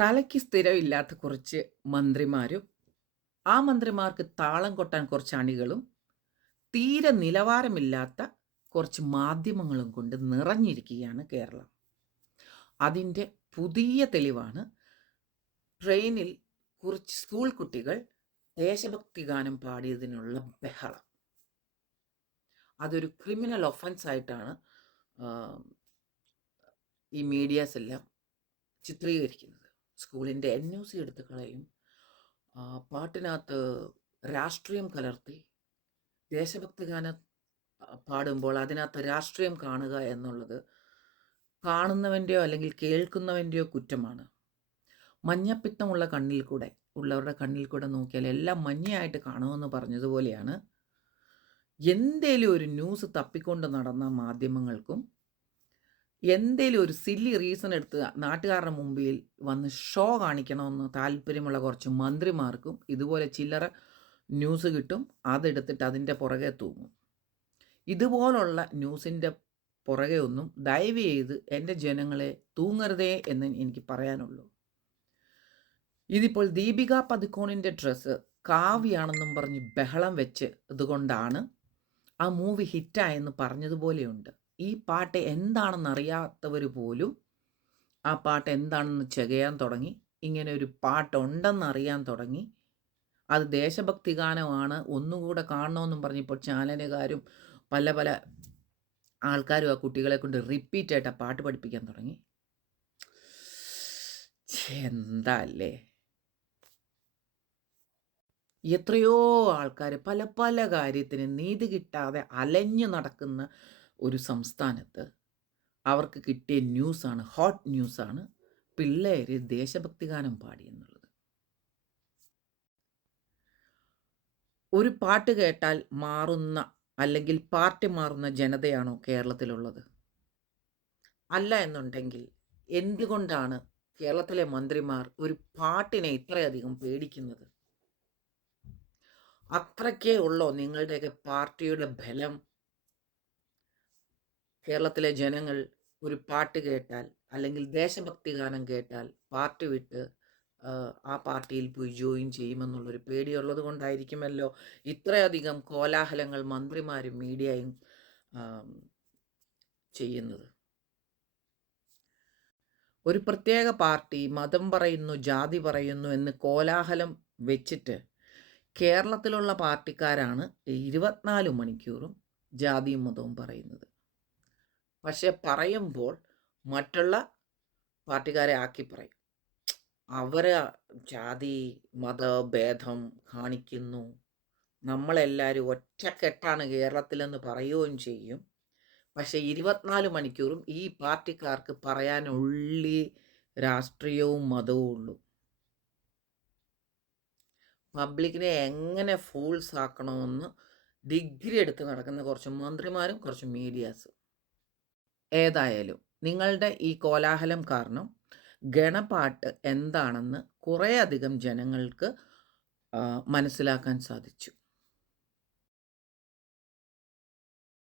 തലയ്ക്ക് സ്ഥിരമില്ലാത്ത കുറച്ച് മന്ത്രിമാരും, ആ മന്ത്രിമാർക്ക് താളം കൊട്ടാൻ കുറച്ച് അണികളും, തീരെ നിലവാരമില്ലാത്ത കുറച്ച് മാധ്യമങ്ങളും കൊണ്ട് നിറഞ്ഞിരിക്കുകയാണ് കേരളം. അതിൻ്റെ പുതിയ തെളിവാണ് ട്രെയിനിൽ കുറച്ച് സ്കൂൾ കുട്ടികൾ ദേശഭക്തി ഗാനം പാടിയതിനുള്ള ബഹളം. അതൊരു ക്രിമിനൽ ഒഫൻസ് ആയിട്ടാണ് ഈ മീഡിയാസ് എല്ലാം ചിത്രീകരിക്കുന്നത്. സ്കൂളിൻ്റെ NOC എടുത്ത് കളയും. പാട്ടിനകത്ത് രാഷ്ട്രീയം കലർത്തി ദേശഭക്തി ഗാനം പാടുമ്പോൾ അതിനകത്ത് രാഷ്ട്രീയം കാണുക എന്നുള്ളത് കാണുന്നവൻ്റെയോ അല്ലെങ്കിൽ കേൾക്കുന്നവൻ്റെയോ കുറ്റമാണ്. മഞ്ഞപ്പിത്തമുള്ള ഉള്ളവരുടെ കണ്ണിൽ കൂടെ നോക്കിയാൽ എല്ലാം മഞ്ഞയായിട്ട് കാണുമെന്ന് പറഞ്ഞതുപോലെയാണ് എന്തേലും ഒരു ന്യൂസ് തപ്പിക്കൊണ്ട് നടന്ന മാധ്യമങ്ങൾക്കും എന്തേലും ഒരു സില്ലി റീസൺ എടുത്ത് നാട്ടുകാരുടെ മുമ്പിൽ വന്ന് ഷോ കാണിക്കണമെന്ന് താല്പര്യമുള്ള കുറച്ച് മന്ത്രിമാർക്കും ഇതുപോലെ ചില്ലറ ന്യൂസ് കിട്ടും. അതെടുത്തിട്ട് അതിൻ്റെ പുറകെ തൂങ്ങും. ഇതുപോലുള്ള ന്യൂസിൻ്റെ പുറകെ ഒന്നും ദയവ് ചെയ്ത് എൻ്റെ ജനങ്ങളെ തൂങ്ങരുതേ എന്ന് എനിക്ക് പറയാനുള്ളൂ. ഇതിപ്പോൾ ദീപിക പദുക്കോണിൻ്റെ ഡ്രസ്സ് കാവ്യാണെന്നും പറഞ്ഞ് ബഹളം വെച്ച് ഇതുകൊണ്ടാണ് ആ മൂവി ഹിറ്റായെന്ന് പറഞ്ഞതുപോലെയുണ്ട്. ഈ പാട്ട് എന്താണെന്നറിയാത്തവർ പോലും ആ പാട്ട് എന്താണെന്ന് ചെകയാൻ തുടങ്ങി. ഇങ്ങനെ ഒരു പാട്ടുണ്ടെന്നറിയാൻ തുടങ്ങി. അത് ദേശഭക്തി ഗാനമാണ്, ഒന്നുകൂടെ കാണണമെന്നും പറഞ്ഞിപ്പോൾ ചാനലുകാരും പല പല ആൾക്കാരും ആ കുട്ടികളെ കൊണ്ട് റിപ്പീറ്റായിട്ട് ആ പാട്ട് പഠിപ്പിക്കാൻ തുടങ്ങി. എന്താ അല്ലേ, എത്രയോ ആൾക്കാർ പല പല കാര്യത്തിന് നീതി കിട്ടാതെ അലഞ്ഞു നടക്കുന്ന ഒരു സംസ്ഥാനത്ത് അവർക്ക് കിട്ടിയ ന്യൂസാണ്, ഹോട്ട് ന്യൂസാണ് പിള്ളേർ ദേശഭക്തി ഗാനം പാടി എന്നുള്ളത്. ഒരു പാട്ട് കേട്ടാൽ മാറുന്ന അല്ലെങ്കിൽ പാർട്ടി മാറുന്ന ജനതയാണോ കേരളത്തിലുള്ളത്? അല്ല എന്നുണ്ടെങ്കിൽ എന്തുകൊണ്ടാണ് കേരളത്തിലെ മന്ത്രിമാർ ഒരു പാട്ടിനെ ഇത്രയധികം പേടിക്കുന്നത്? അത്രയ്ക്കേ ഉള്ളോ നിങ്ങളുടെയൊക്കെ പാർട്ടിയുടെ ബലം? കേരളത്തിലെ ജനങ്ങൾ ഒരു പാട്ട് കേട്ടാൽ അല്ലെങ്കിൽ ദേശഭക്തി ഗാനം കേട്ടാൽ പാർട്ടി വിട്ട് ആ പാർട്ടിയിൽ പോയി ജോയിൻ ചെയ്യുമെന്നുള്ളൊരു പേടിയുള്ളത് കൊണ്ടായിരിക്കുമല്ലോ ഇത്രയധികം കോലാഹലങ്ങൾ മന്ത്രിമാരും മീഡിയയും ചെയ്യുന്നത്. ഒരു പ്രത്യേക പാർട്ടി മതം പറയുന്നു, ജാതി പറയുന്നു എന്ന് കോലാഹലം വെച്ചിട്ട് കേരളത്തിലുള്ള പാർട്ടിക്കാരാണ് 24 മണിക്കൂറും ജാതിയും മതവും പറയുന്നത്. പക്ഷെ പറയുമ്പോൾ മറ്റുള്ള പാർട്ടിക്കാരെ ആക്കി പറയും. അവർ ജാതി മതഭേദം കാണിക്കുന്നു, നമ്മളെല്ലാവരും ഒറ്റക്കെട്ടാണ് കേരളത്തിലെന്ന് പറയുകയും ചെയ്യും. പക്ഷെ 24 മണിക്കൂറും ഈ പാർട്ടിക്കാർക്ക് പറയാനുള്ളി രാഷ്ട്രീയവും മതവും ഉള്ളൂ. പബ്ലിക്കിനെ എങ്ങനെ ഫൂൾസ് ആക്കണമെന്ന് ഡിഗ്രി എടുത്ത് നടക്കുന്ന കുറച്ച് മന്ത്രിമാരും കുറച്ച് മീഡിയാസും. ഏതായാലും നിങ്ങളുടെ ഈ കോലാഹലം കാരണം ഗണപാട്ട് എന്താണെന്ന് കുറേയധികം ജനങ്ങൾക്ക് മനസ്സിലാക്കാൻ സാധിച്ചു.